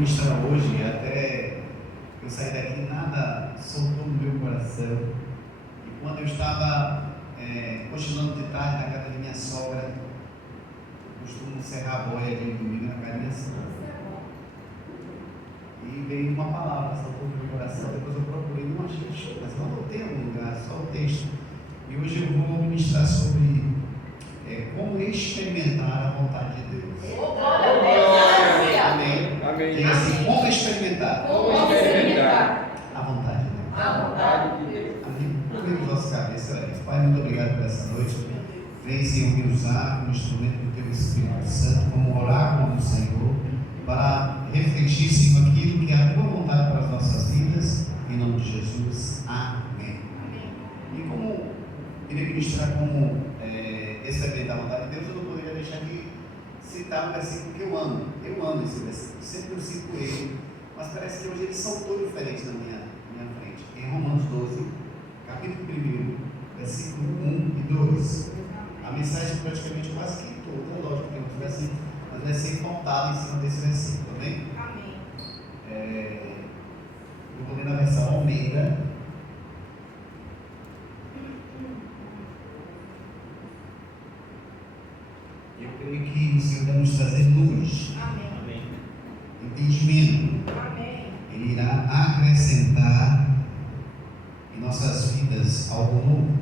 ministrar hoje, até eu sair daqui, nada soltou no meu coração. E quando eu estava cochilando de tarde na casa de minha sogra, eu costumo serrar a boia de domingo na casa de minha sogra. E veio uma palavra, saltou no meu coração. Depois eu procurei, não achei, mas não anotei em algum lugar, só o texto. E hoje eu vou ministrar sobre como experimentar a vontade de Deus. Glória a Deus. Amém. Amém. Diga assim, como experimentar? Como experimentar a vontade de Deus. a vontade de Deus. Amém. Curvemos nossa cabeça, olha isso. Pai, muito obrigado por essa noite. Vem, Senhor, me usar como instrumento do Teu Espírito Santo, como oráculo do Senhor, para refletir, Senhor, aquilo que é a Tua vontade para as nossas vidas, em nome de Jesus. Amém. E como irei ministrar como experimentar a vontade de Deus, eu não poderia deixar de citar um versículo que eu amo. Eu amo esse versículo, sempre eu cito ele, mas parece que hoje ele saltou diferente na minha frente. Em Romanos 12, capítulo 1, versículo 1 e 2. A mensagem praticamente quase que toda, lógico que tem outros versículos, mas vai ser pautada em cima desse versículo, amém? Eu vou ler na versão Almeida. Eu creio que o Senhor vai nos trazer luz, entendimento. Ele irá acrescentar em nossas vidas algo novo.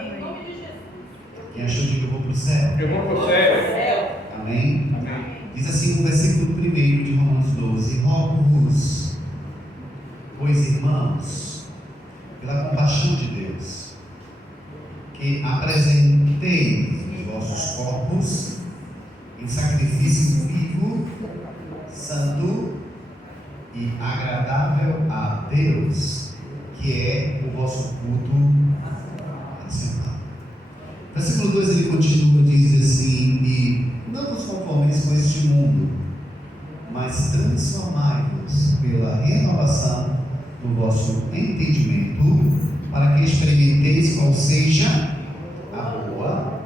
Em nome de Jesus. Quem achou que eu vou para o céu? Eu vou para o céu. Amém? Amém. Diz assim no versículo 1 de Romanos 12: Rogo-vos, pois irmãos, pela compaixão de Deus, que apresenteis os vossos corpos em sacrifício vivo, santo e agradável a Deus, que é o vosso culto racional. Versículo 2 ele continua, diz assim: e não vos conformeis com este mundo, mas transformai-vos pela renovação do vosso entendimento, para que experimenteis qual seja a boa,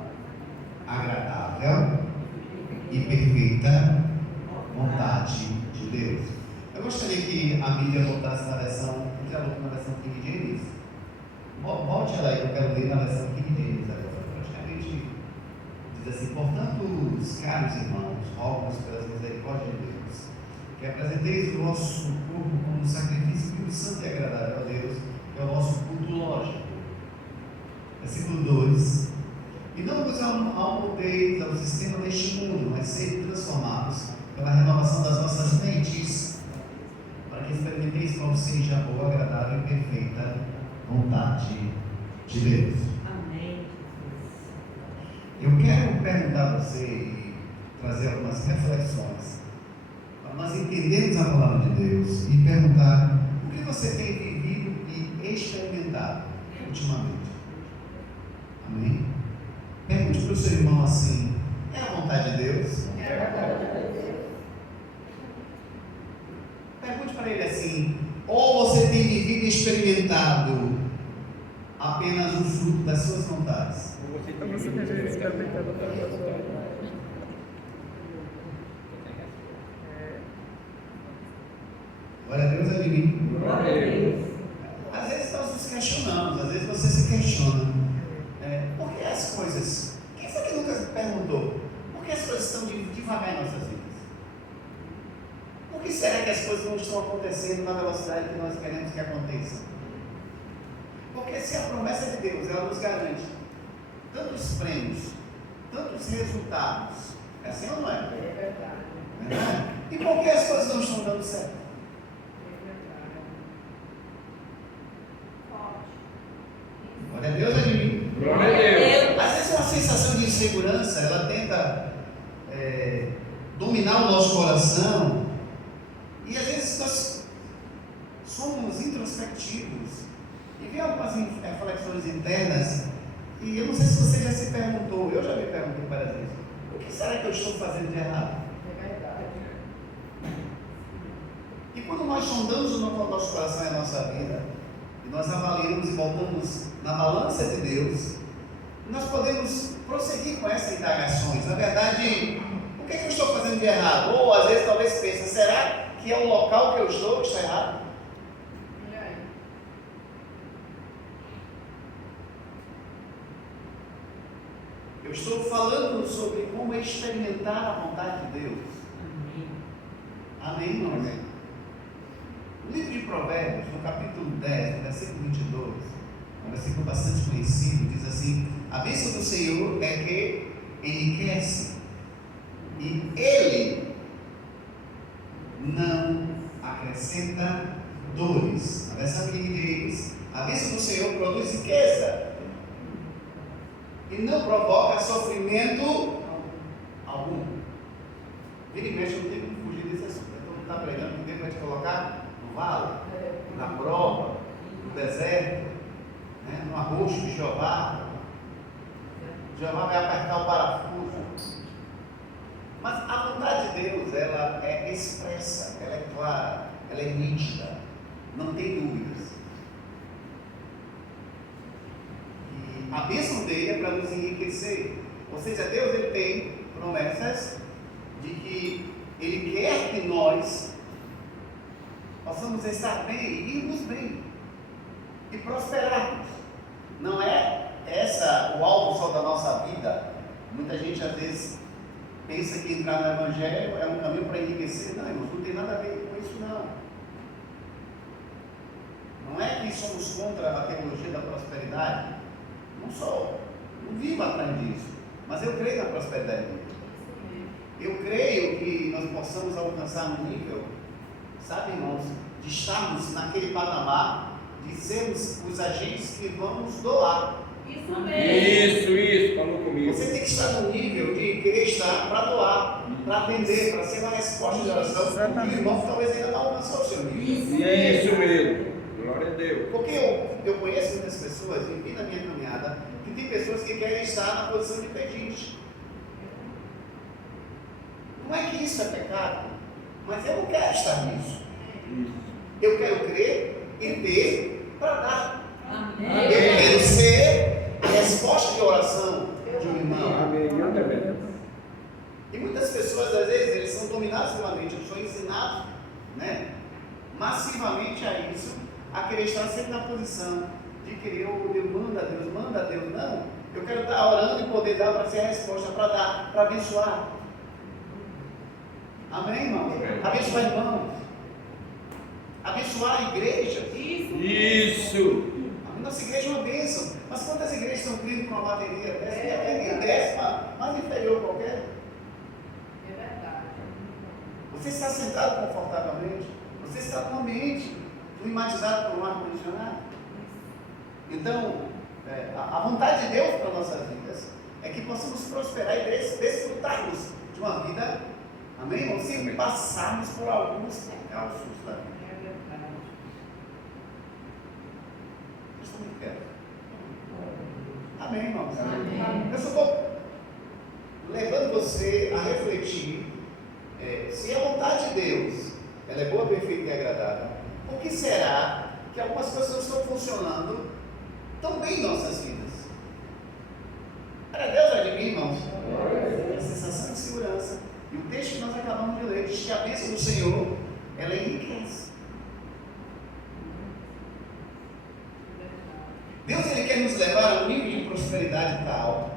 agradável e perfeita vontade de Deus. Eu gostaria que a Bíblia voltasse na versão, já voltou na versão King James. Volte ela aí, eu quero ler na versão King James agora. Praticamente diz assim: portanto, caros irmãos, rogo-vos pelas misericórdias de Deus, que apresenteis o vosso corpo como um sacrifício vivo, santo e agradável a Deus, que é o nosso culto lógico. Versículo 2: e não vos amoldeis ao sistema deste mundo, mas sede transformados pela renovação das vossas mentes, para que experimenteis qual seja a boa, agradável e perfeita vontade de Deus. Amém. Eu quero perguntar a você e trazer algumas reflexões para nós entendermos a palavra de Deus e perguntar o que você tem vivido e experimentado ultimamente. Amém? Pergunte para o seu irmão assim: é a vontade de Deus? Pergunte para ele assim: ou você tem vivido e experimentado apenas o fruto das suas vontades? Glória a Deus, amigo. Glória a Deus. Às vezes nós nos questionamos, às vezes você se questiona. Por que as coisas? Quem foi que nunca perguntou? Por que as coisas estão devagar em nossas vidas? Por que será que as coisas não estão acontecendo na velocidade que nós queremos que aconteçam? Porque se a promessa de Deus, ela nos garante tantos prêmios, tantos resultados, é assim ou não é? É Verdade. E por que as coisas não estão dando certo? Glória a Deus, amigo. Glória a Deus. Às vezes uma sensação de insegurança, ela tenta dominar o nosso coração, e às vezes nós somos introspectivos e vem algumas reflexões internas, e eu não sei se você já se perguntou, eu já me perguntei várias vezes: o que será que eu estou fazendo de errado? E quando nós sondamos o nosso coração e a nossa vida, e nós avaliamos e voltamos na balança de Deus, nós podemos prosseguir com essas indagações. Na verdade, o que eu estou fazendo de errado? Ou às vezes talvez pense: será que é o local que eu estou que está errado? Eu estou falando sobre como experimentar a vontade de Deus. Amém, irmão? Amém. No livro de Provérbios, no capítulo 10, no versículo 22, um versículo bastante conhecido, diz assim: a bênção do Senhor é que enriquece, e Ele não acrescenta dores. A versão que diz: a bênção do Senhor produz riqueza e não provoca sofrimento algum. Vira e mexe, eu não tenho como fugir desse assunto. Todo mundo está pregando que Deus vai te colocar no vale, na prova, no deserto, né, no arroxo de Jeová. Jeová vai apertar o parafuso. Mas a vontade de Deus, ela é expressa, ela é clara, ela é nítida, não tem dúvidas. E a bênção dele é para nos enriquecer. Ou seja, Deus ele tem promessas de que Ele quer que nós possamos estar bem, irmos bem e prosperarmos. Não é essa o alvo só da nossa vida. Muita gente às vezes pensa que entrar no Evangelho é um caminho para enriquecer. Não, irmãos, não tem nada a ver com isso não. Não é que somos contra a teologia da prosperidade. Não sou. Não vivo atrás disso. Mas eu creio na prosperidade de Deus. Eu creio que nós possamos alcançar um nível, sabe, irmãos, de estarmos naquele patamar, de sermos os agentes que vamos doar. Isso mesmo. Isso, falou comigo. Você tem que estar no nível de querer estar para doar, para atender, para ser uma resposta de oração. E o irmão talvez ainda não alcançou o seu nível. Isso mesmo. Glória a Deus. Porque eu conheço muitas pessoas, e vi na minha caminhada, que tem pessoas que querem estar na posição de pedinte. Não é que isso é pecado, mas eu não quero estar nisso. Eu quero crer e ter para dar. Amém. Eu quero ser a resposta de oração de um irmão. Amém. E muitas pessoas, às vezes, eles são dominados pela mente. Eu sou ensinado, né, massivamente a isso, a querer estar sempre na posição de querer, oh, Deus, manda a Deus, manda a Deus. Não, eu quero estar orando e poder dar para ser a resposta, para dar, para abençoar. Amém, irmãos? Abençoar irmãos. Abençoar a igreja. Isso. A nossa igreja é uma bênção. Mas quantas igrejas estão criando com uma bateria dessa? E a bateria décima, mais inferior qualquer. É verdade. Você está sentado confortavelmente. Você está com a mente climatizado por um ar-condicionado. Então, a vontade de Deus para nossas vidas é que possamos prosperar e desfrutarmos de uma vida. Amém, irmão? Sem passarmos por alguns percalços da vida. É verdade. Vocês estão muito quietos. Amém, irmãos? Amém. Eu só estou levando você a refletir se a vontade de Deus ela é boa, perfeita e agradável. Por que será que algumas coisas não estão funcionando tão bem em nossas vidas? Para Deus é de mim, irmãos. A sensação de segurança. E o texto que nós acabamos de ler diz que a bênção do Senhor, ela enriquece. Deus ele quer nos levar a um nível de prosperidade tal,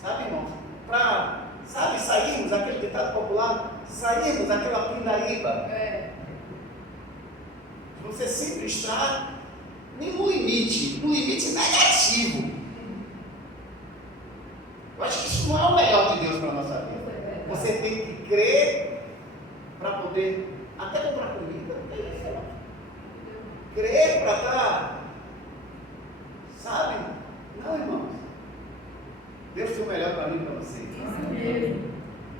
sabe, irmãos? Para, sairmos daquele ditado popular, sairmos daquela pindaíba. Você sempre está no limite negativo. Eu acho que isso não é o melhor de Deus para a nossa vida. Você tem que crer para poder até comprar comida. Crer para estar, sabe? Não, irmãos. Deus tem o melhor para mim e para você.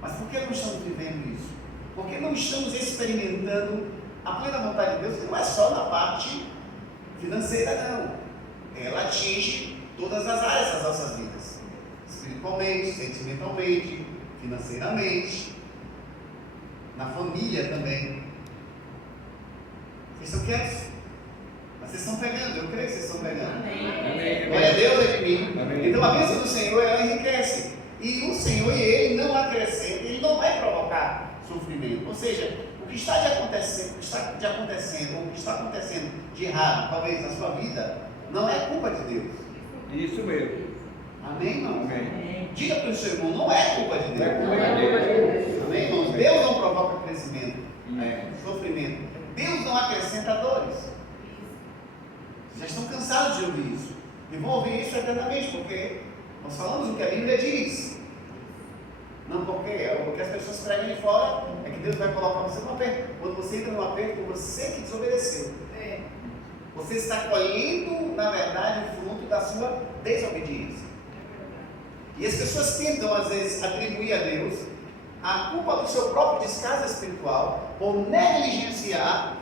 Mas por que não estamos vivendo isso? Por que não estamos experimentando a plena vontade de Deus? Que não é só na parte financeira, não. Ela atinge todas as áreas das nossas vidas. Espiritualmente, sentimentalmente, financeiramente, na família também. Vocês estão quietos? Mas vocês estão pegando, eu creio que vocês estão pegando. Amém. Glória a Deus é de mim. Amém. Então a bênção do Senhor, ela enriquece. E o Senhor e Ele não acrescenta, Ele não vai provocar sofrimento. Ou seja, o que está acontecendo de errado, talvez na sua vida, não é culpa de Deus. Isso mesmo. Amém, irmão? Amém. Diga para o seu irmão, não é culpa de Deus. Não é culpa de Deus. Amém, irmãos? Deus não provoca crescimento, sofrimento. Deus não acrescenta dores. Já estão cansados de ouvir isso. E vão ouvir isso eternamente, porque nós falamos o que a Bíblia diz. Não porque o que as pessoas pregam de fora é que Deus vai colocar você no aperto. Quando você entra no aperto, você que desobedeceu. Você está colhendo, na verdade, o fruto da sua desobediência. E as pessoas tentam, às vezes, atribuir a Deus a culpa do seu próprio descaso espiritual por negligenciar,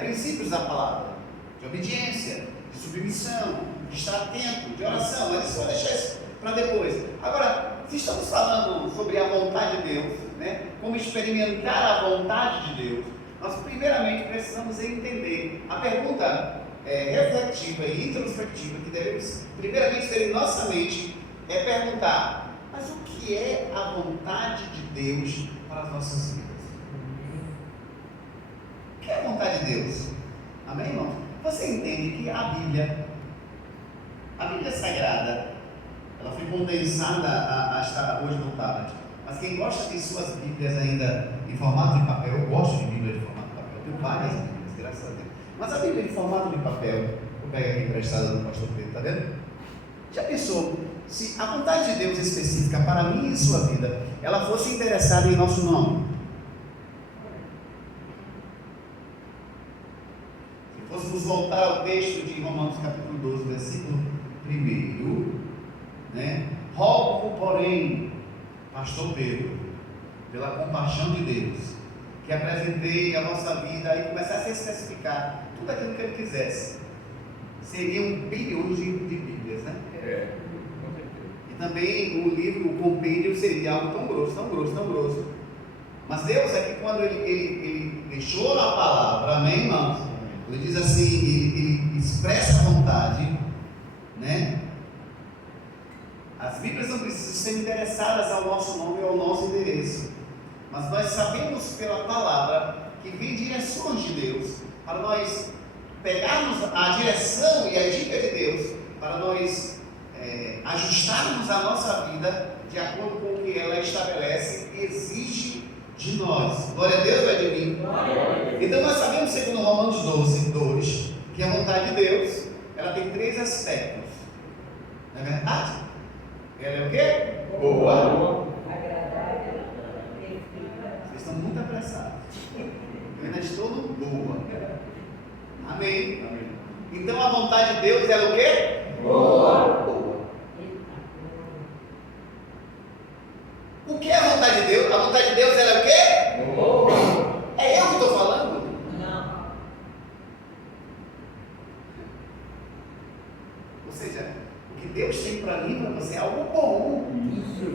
princípios da palavra, de obediência, de submissão, de estar atento, de oração. Mas isso eu vou deixar isso para depois. Agora, se estamos falando sobre a vontade de Deus, como experimentar a vontade de Deus, nós primeiramente precisamos entender a pergunta reflexiva e introspectiva que devemos primeiramente ter em nossa mente é perguntar: mas o que é a vontade de Deus para as nossas vidas? O que é a vontade de Deus? Amém, irmão? Você entende que a Bíblia Sagrada, ela foi condensada a estar hoje no tablet. Mas quem gosta de suas Bíblias ainda em formato de papel, eu gosto de Bíblia de formato de papel, eu tenho várias Bíblias, graças a Deus. Mas a Bíblia de formato de papel, eu pego aqui emprestada do pastor Pedro, está vendo? Já pensou se a vontade de Deus específica para mim e sua vida, ela fosse interessada em nosso nome? Se fôssemos voltar ao texto de Romanos capítulo 12, versículo 1, rogo, porém, pastor Pedro, pela compaixão de Deus, que apresentei a vossa vida e começasse a especificar tudo aquilo que ele quisesse. Seriam bilhões de Bíblias, E também o livro, o compêndio, seria algo tão grosso, tão grosso, tão grosso. Mas Deus é que quando ele deixou na palavra, amém, irmãos? Ele diz assim, ele expressa a vontade, As Bíblias não precisam ser interessadas ao nosso nome ou ao nosso endereço, mas nós sabemos pela palavra que vem direções de Deus para nós pegarmos a direção e a dica de Deus para nós ajustarmos a nossa vida de acordo com o que ela estabelece e exige de nós. Glória a Deus, vai de mim. Então nós sabemos, segundo Romanos 12, 2, que a vontade de Deus, ela tem 3 aspectos. Não é verdade? Ela é o quê? Boa. Agradável, perfeita. Vocês estão muito apressados. Eu ainda estou no boa. Amém. Amém. Então a vontade de Deus é o quê? Boa. Boa. O que é a vontade de Deus? A vontade de Deus ela é o quê? Boa. É eu que estou falando? Não. Ou seja, o que Deus tem para mim, para você é algo bom. Isso.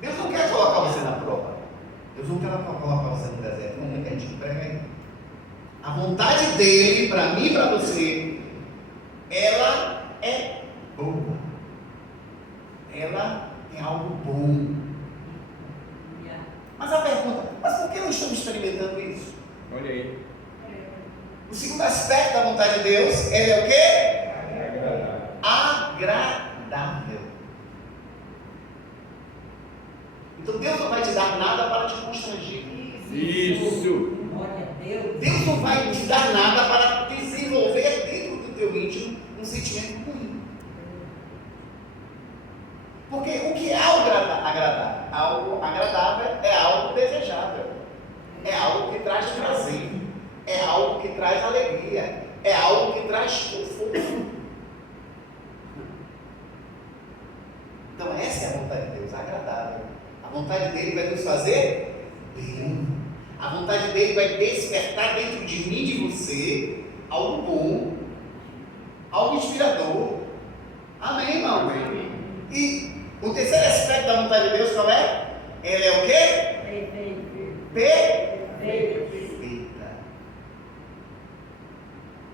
Deus não quer colocar você na prova. Deus não quer colocar você no deserto. Não entendi, prega aí. A vontade dele para mim e para você, ela é boa. Ela é algo bom. Mas a pergunta, mas por que não estamos experimentando isso? Olha aí. O segundo aspecto da vontade de Deus, ele é o quê? Agradável. Então Deus não vai te dar nada para te constranger. Isso. Glória a Deus. Deus não vai te dar nada para desenvolver dentro do teu íntimo um sentimento ruim. Porque o que é algo agradável? Algo agradável é algo desejável. É algo que traz prazer. É algo que traz alegria. É algo que traz conforto. Então essa é a vontade de Deus, agradável. A vontade dele vai nos fazer bem. A vontade dele vai despertar dentro de mim e de você algo bom, algo inspirador. Amém, irmão? Amém. E o terceiro aspecto da vontade de Deus qual é? Ela é o quê? Perfeita.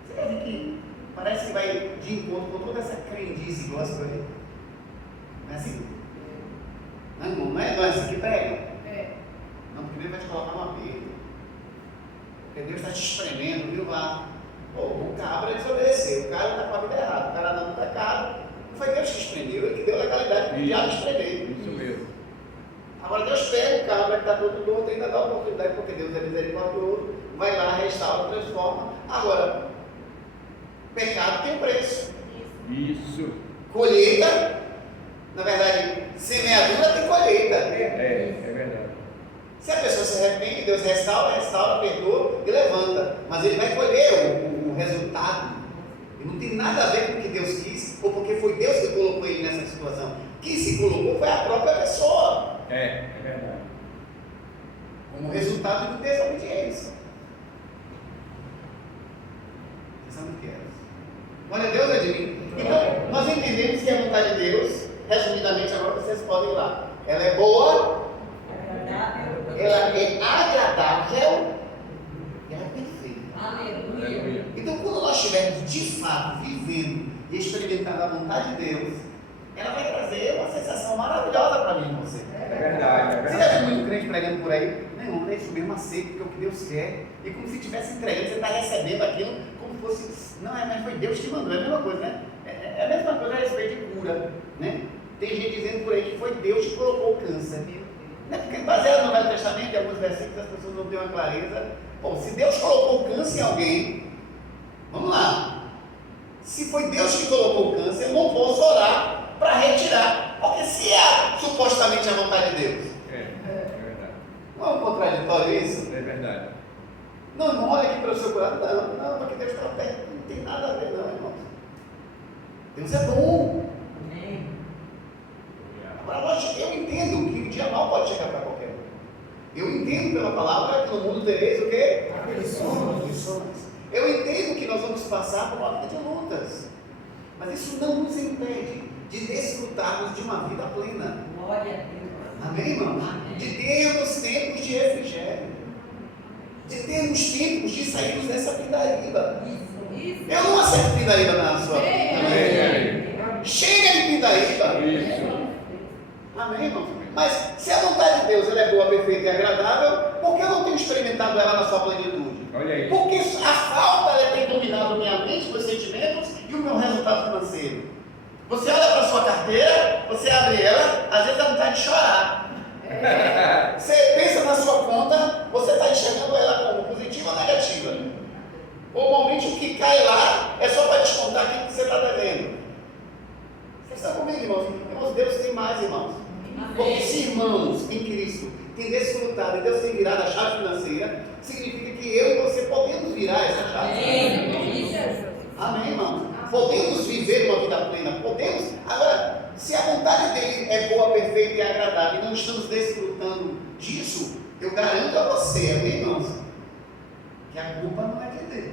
Você vai ver que parece que vai de encontro com toda essa crendice gospel aí. Não é assim? Não, irmão, não é nós que pregam. Porque Deus está te espremendo, viu? Vá. Pô, o cabra desobedeceu, o cara está com a vida errada, o cara anda no pecado. Não foi Deus que espremeu, ele que deu legalidade para o diabo espremer. Isso mesmo. Agora Deus pega o cabra que está todo torto e ainda dá oportunidade, porque Deus é misericordioso, vai lá, restaura, transforma. Agora, pecado tem um preço. Isso. Colheita, na verdade, semeadura tem colheita. É verdade. Se a pessoa se arrepende, Deus restaura, perdoa e levanta. Mas ele vai colher o resultado. E não tem nada a ver com o que Deus quis, ou porque foi Deus que colocou ele nessa situação. Quem se colocou foi a própria pessoa. É verdade. Como resultado de desobediência. Vocês sabem o que é? Glória a Deus é de mim. Então, nós entendemos que a vontade de Deus, resumidamente, agora vocês podem ir lá. Ela é boa, ela é agradável e ela é perfeita. Aleluia. Então, quando nós estivermos de fato vivendo e experimentando a vontade de Deus, ela vai trazer uma sensação maravilhosa para mim e você. É verdade. Você já viu muito crente pregando por aí? Não é isso mesmo, aceito, porque é o que Deus quer. E como se estivesse entregando, você está recebendo aquilo como se fosse. Não, mas foi Deus que mandou, é a mesma coisa, né? É a mesma coisa a respeito de cura, né? Tem gente dizendo por aí que foi Deus que colocou o câncer. Né? Porque baseado no Velho Testamento, em alguns versículos, as pessoas não têm uma clareza. Bom, se Deus colocou o câncer em alguém, vamos lá. Se foi Deus que colocou o câncer, eu não posso orar para retirar. Porque se é supostamente a vontade de Deus. É verdade. Não é um contraditório isso? É verdade. Não olha aqui para o seu coração. Não, porque Deus está perto. Não tem nada a ver, não, irmãos. Deus é bom. Amém. Agora, eu entendo que o dia mal pode chegar para qualquer um. Eu entendo pela palavra que no mundo tereis o quê? Aflições. Eu entendo que nós vamos passar por uma vida de lutas. Mas isso não nos impede de desfrutarmos de uma vida plena. Glória a Deus. Amém, irmãos? Amém. De termos tempos de refrigério. De termos tempos de sairmos dessa pindaíba. Isso. Eu não aceito pindaíba na sua vida. Amém. Chega de pindaíba. Isso. Amém, irmãos? Mas se a vontade de Deus ela é boa, perfeita e agradável, por que eu não tenho experimentado ela na sua plenitude? Olha aí. Porque a falta ela tem dominado minha mente, meus sentimentos e o meu resultado financeiro. Você olha para a sua carteira, você abre ela, às vezes dá vontade de chorar. Você pensa na sua conta, você está enxergando ela como positiva ou negativa. Normalmente o que cai lá é só para descontar aquilo que você está devendo. Vocês estão comigo, irmãos? Irmãos, Deus tem mais, irmãos. Porque se irmãos em Cristo têm desfrutado e Deus tem virado a chave financeira, significa que eu e você podemos virar essa chave. Amém, irmãos? Podemos viver uma vida plena, podemos. Agora, se a vontade dele é boa, perfeita e agradável e não estamos desfrutando disso, eu garanto a você, amém, irmãos, que a culpa não é de Deus.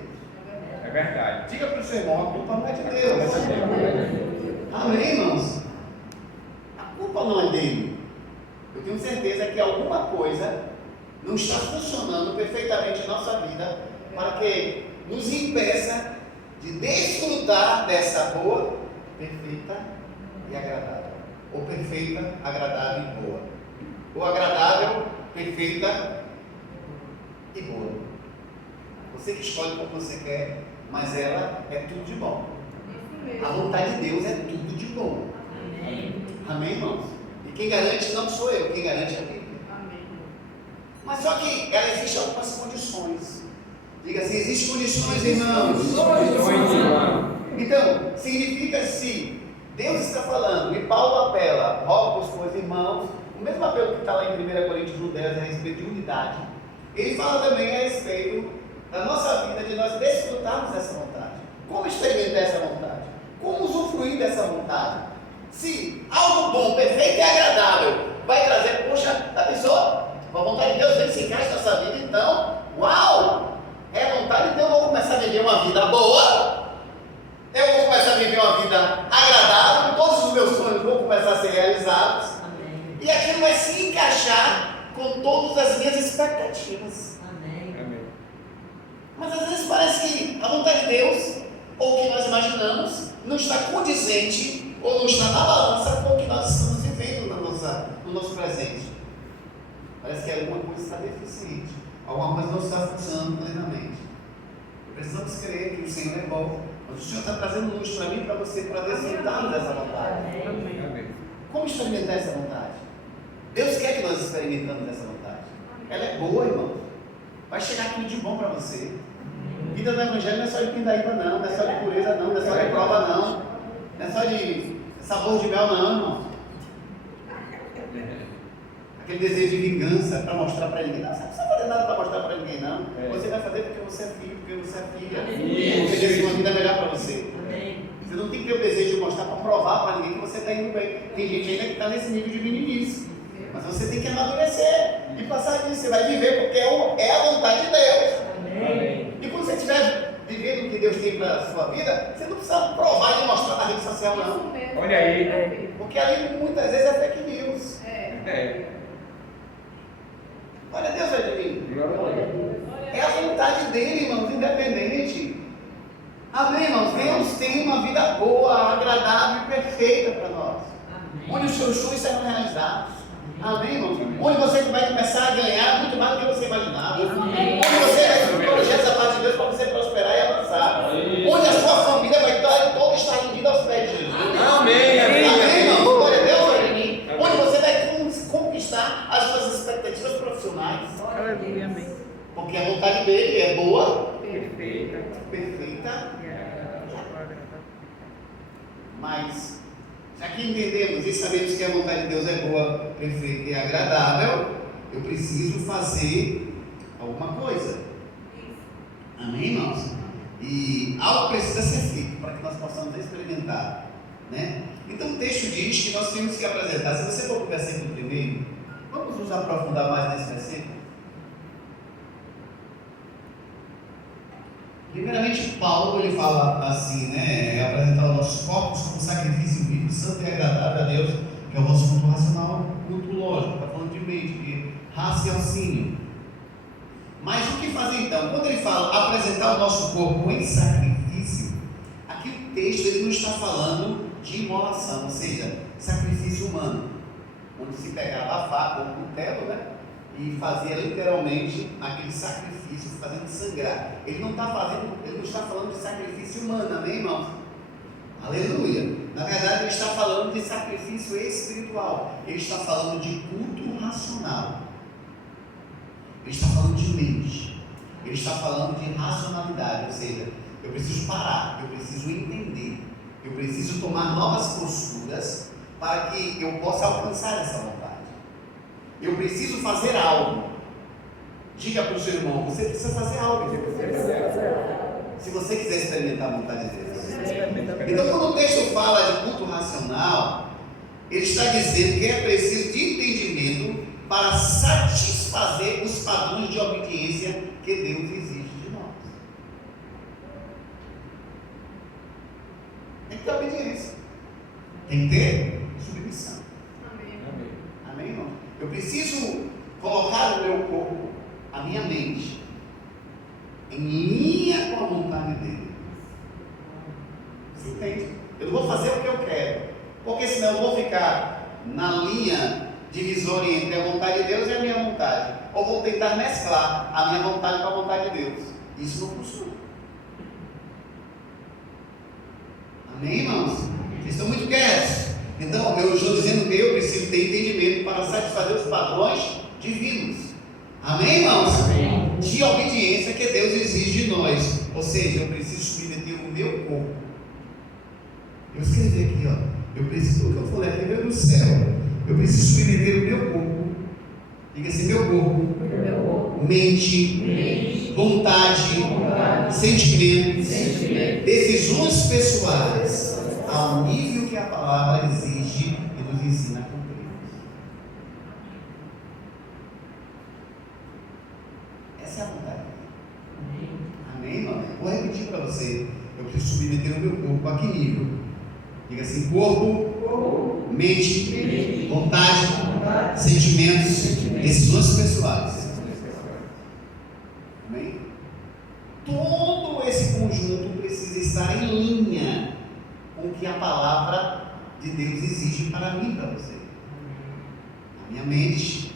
É verdade. Diga para o seu irmão, a culpa não é de Deus. Amém, irmãos? A culpa não é dele. Eu tenho certeza que alguma coisa não está funcionando perfeitamente em nossa vida para que nos impeça de desfrutar dessa boa, perfeita e agradável. Ou perfeita, agradável e boa. Ou agradável, perfeita e boa. Você que escolhe como você quer, mas ela é tudo de bom. A vontade de Deus é tudo de bom. Amém. Amém, irmãos? E quem garante não sou eu, quem garante é a Bíblia. Mas só que ela existe algumas condições. Diga assim, existem condições, irmãos. Então, significa se Deus está falando, e Paulo apela, rogo para os irmãos, o mesmo apelo que está lá em 1 Coríntios 10 a respeito de unidade, ele fala também a respeito da nossa vida, de nós desfrutarmos dessa vontade. Como experimentar essa vontade? Como usufruir dessa vontade? Se algo bom, perfeito e agradável vai trazer, poxa, a pessoa, a vontade de Deus vem se encaixa na nossa vida, então, uau! É a vontade de Deus, eu vou começar a viver uma vida boa, eu vou começar a viver uma vida agradável, todos os meus sonhos vão começar a ser realizados, Amém. e aquilo vai se encaixar com todas as minhas expectativas. Amém. Mas às vezes parece que a vontade de Deus, ou o que nós imaginamos, não está condizente, ou não está na balança com o que nós estamos vivendo no nosso presente. Parece que alguma coisa está deficiente. alguma coisa não está funcionando plenamente. Precisamos crer que o Senhor é bom, mas o Senhor está trazendo luz para mim e para você, para desfrutar dessa vontade. Amém. Como experimentar essa vontade? Deus quer que nós experimentamos essa vontade. Ela é boa, irmão. Vai chegar tudo de bom para você. Vida do Evangelho não é só de pindaíba, não. Não é só de pureza, não. Não é só de prova, não. Não é só de sabor de mel, não, irmão. Aquele desejo de vingança para mostrar para ninguém. Não, você não precisa fazer nada para mostrar para ninguém, não. Você vai fazer porque você é filho, porque você é filha. Porque Deus tem uma vida melhor para você. Você não tem que ter o desejo de mostrar para provar para ninguém que você está indo bem. Tem gente ainda que está nesse nível de meninice. Mas você tem que amadurecer e passar disso. Você vai viver porque é a vontade de Deus. Amém. E quando você estiver vivendo o que Deus tem para a sua vida, você não precisa provar e mostrar na rede social, não. Olha aí. Porque ali muitas vezes é fake news. Olha Deus vai de mim. É a vontade dele, irmãos, independente. Amém, irmãos? Deus tem uma vida boa, agradável e perfeita para nós. Onde os seus sonhos serão realizados. Amém, irmãos? Onde você vai começar a ganhar muito mais do que você imaginava. Onde você vai ter projetos da parte de Deus para você prosperar e avançar. Onde a sua família vai toda estar rendida aos pés de Jesus. Amém. Amém, irmãos? Glória a Deus, olha em mim. Onde você vai conquistar as suas expectativas profissionais. Aleluia, amém. Porque a vontade dele é boa, Perfeita. perfeita. Mas, já que entendemos e sabemos que a vontade de Deus é boa, perfeita e agradável, eu preciso fazer alguma coisa. Amém, irmãos? E algo precisa ser feito para que nós possamos experimentar, né? Então o texto diz que nós temos que apresentar. Se você for para o versículo primeiro, vamos nos aprofundar mais nesse versículo. Primeiramente, Paulo ele fala assim, né? Apresentar os nossos corpos como sacrifício vivo, santo e agradável a Deus, que é o nosso culto racional, culto lógico. Está falando de mente, de raciocínio. Mas o que fazer então? Quando ele fala apresentar o nosso corpo em sacrifício, aqui o texto ele não está falando de imolação, ou seja, sacrifício humano, onde se pegava a faca ou o cutelo, né? E fazia literalmente aquele sacrifício, fazendo sangrar. Ele não está falando de sacrifício humano, amém, irmãos? Aleluia! Na verdade, ele está falando de sacrifício espiritual. Ele está falando de culto racional. Ele está falando de mente. Ele está falando de racionalidade, ou seja, eu preciso parar, eu preciso entender, eu preciso tomar novas posturas para que eu possa alcançar essa vontade. Eu preciso fazer algo. Diga para o seu irmão, você precisa fazer algo. Se você quiser experimentar a vontade de Deus. Então, quando o texto fala de culto racional, ele está dizendo que é preciso de entendimento para satisfazer os padrões de obediência que Deus exige de nós. Tem que ter obediência. Tem que ter submissão. Amém, irmão? Eu preciso colocar o meu corpo, a minha mente, em linha com a vontade dele. Você entende? Eu não vou fazer o que eu quero, porque senão eu vou ficar na linha divisória entre a vontade de Deus e a minha vontade. Ou vou tentar mesclar a minha vontade com a vontade de Deus. Isso não funciona. Amém, irmãos? Vocês estão muito quietos. Então, eu estou dizendo que eu preciso ter entendimento para satisfazer os padrões divinos. Amém, irmãos? Amém. De obediência que Deus exige de nós. Ou seja, eu preciso submeter o meu corpo. Eu escrevi aqui, ó. Eu preciso, o que eu falei aqui veio do céu. Eu preciso submeter o meu corpo. Diga assim, meu corpo. Mente. Vontade. Sentimentos. Decisões pessoais. Ao nível que a palavra exige e nos ensina a cumprir. Essa é a vontade. Amém, irmão? Vou repetir para você. Eu preciso submeter o meu corpo a que nível? Diga assim, corpo, mente, vontade, sentimentos, decisões pessoais. Amém? Todo esse conjunto precisa estar em linha com o que a palavra de Deus exige para mim e para você. A minha mente,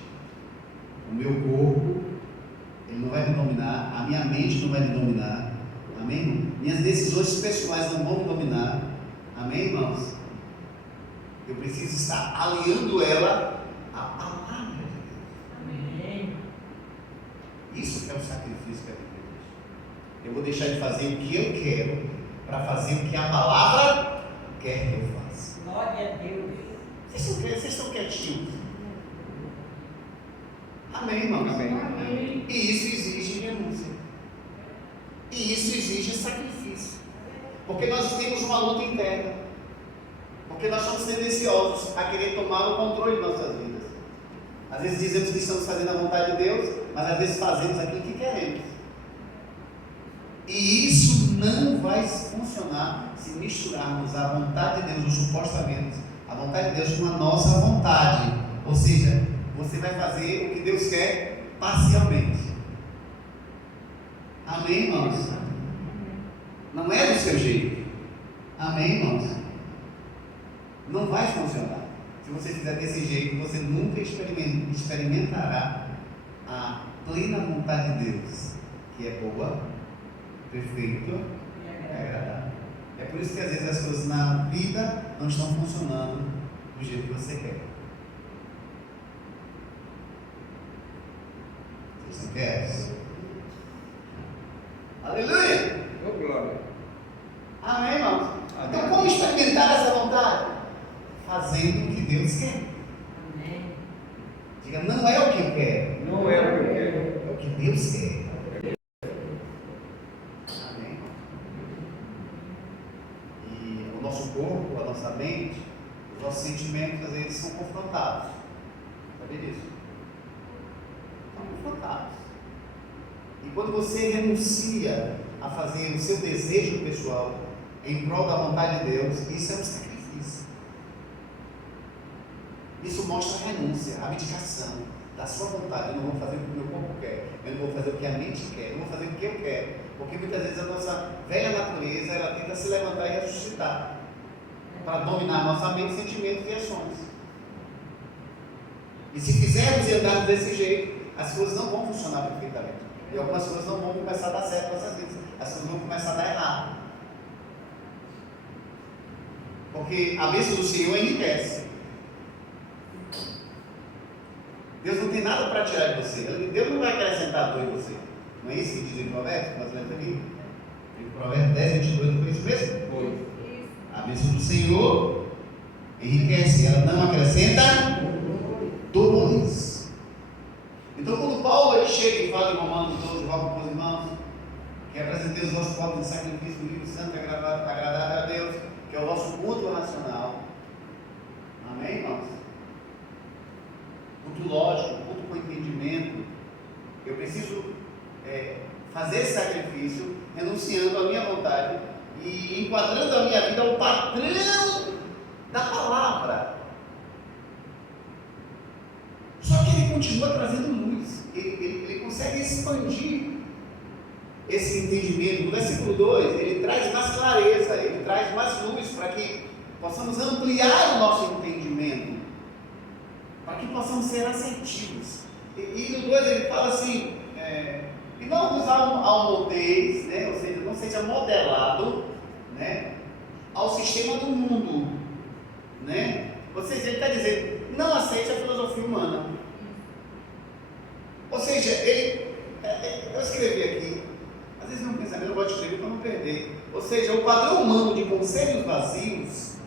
o meu corpo, ele não vai me dominar. Amém, irmão? Minhas decisões pessoais não vão me dominar. Amém, irmãos? Eu preciso estar aliando ela à palavra de Deus. Amém. Isso que é o sacrifício que é de Deus. Eu vou deixar de fazer o que eu quero para fazer o que a palavra quer que eu faça. Glória a Deus. Vocês estão quietinhos? Amém, irmãos? Amém. E isso exige renúncia. E isso exige sacrifício. Porque nós temos uma luta interna. Porque nós somos tendenciosos a querer tomar o controle de nossas vidas. Às vezes dizemos que estamos fazendo a vontade de Deus, mas às vezes fazemos aquilo que queremos. E isso não vai funcionar se misturarmos a vontade de Deus, ou supostamente a vontade de Deus, com a nossa vontade. Ou seja, você vai fazer o que Deus quer parcialmente. Amém, irmãos? Não é do seu jeito. Amém, irmãos? Não vai funcionar. Se você fizer desse jeito, você nunca experimentará a plena vontade de Deus, que é boa, perfeita e agradável. É por isso que às vezes as coisas na vida não estão funcionando do jeito que você quer. Vocês não querem? Aleluia! Ô, glória. Amém, irmãos? Então, como experimentar essa vontade? Fazendo o que Deus quer. Amém. Diga, não é o que eu quero, Não é o que eu quero. é o que Deus quer. Amém? E o nosso corpo, a nossa mente, os nossos sentimentos, às vezes, são confrontados. Sabia disso? São confrontados. E quando você renuncia a fazer o seu desejo pessoal em prol da vontade de Deus, isso é um sacrifício. Isso mostra a renúncia, a abdicação da sua vontade. Eu não vou fazer o que o meu corpo quer, eu não vou fazer o que a mente quer, eu não vou fazer o que eu quero. Porque muitas vezes a nossa velha natureza, ela tenta se levantar e ressuscitar para dominar a nossa mente, sentimentos e ações. E se fizermos e andarmos desse jeito, as coisas não vão funcionar perfeitamente. E algumas coisas não vão começar a dar certo nas nossas vidas. As coisas vão começar a dar errado. Porque a bênção do Senhor enriquece. Deus não tem nada para tirar de você. Deus não vai acrescentar dor em você. Não é isso que diz em Provérbios, que nós lemos aqui? Em Provérbios 10, 22, não foi isso mesmo? Foi. A bênção do Senhor enriquece. Ela não acrescenta dores. Então, quando Paulo ele chega e fala em Romanos 12, rogo para os irmãos, que apresentei os vossos corpos de sacrifício vivo, santo e agradável a Deus, que é o vosso culto racional. Amém, irmãos? Culto lógico, culto com entendimento. Eu preciso fazer esse sacrifício, renunciando à minha vontade e enquadrando a minha vida ao padrão da palavra. Só que ele continua trazendo luz, ele consegue expandir esse entendimento. No versículo 2, ele traz mais clareza, ele traz mais luz para que possamos ampliar o nosso entendimento, para que possamos ser assertivos. E no 2 ele fala assim, e não vos amoldeis, né? Ou seja, não seja modelado, né? Ao sistema do mundo, né? Ou seja, ele está dizendo, não aceite a filosofia humana. Ou seja, eu escrevi aqui, às vezes não pensamento, eu gosto de escrever para não perder. Ou seja, o padrão humano de conselhos vazios,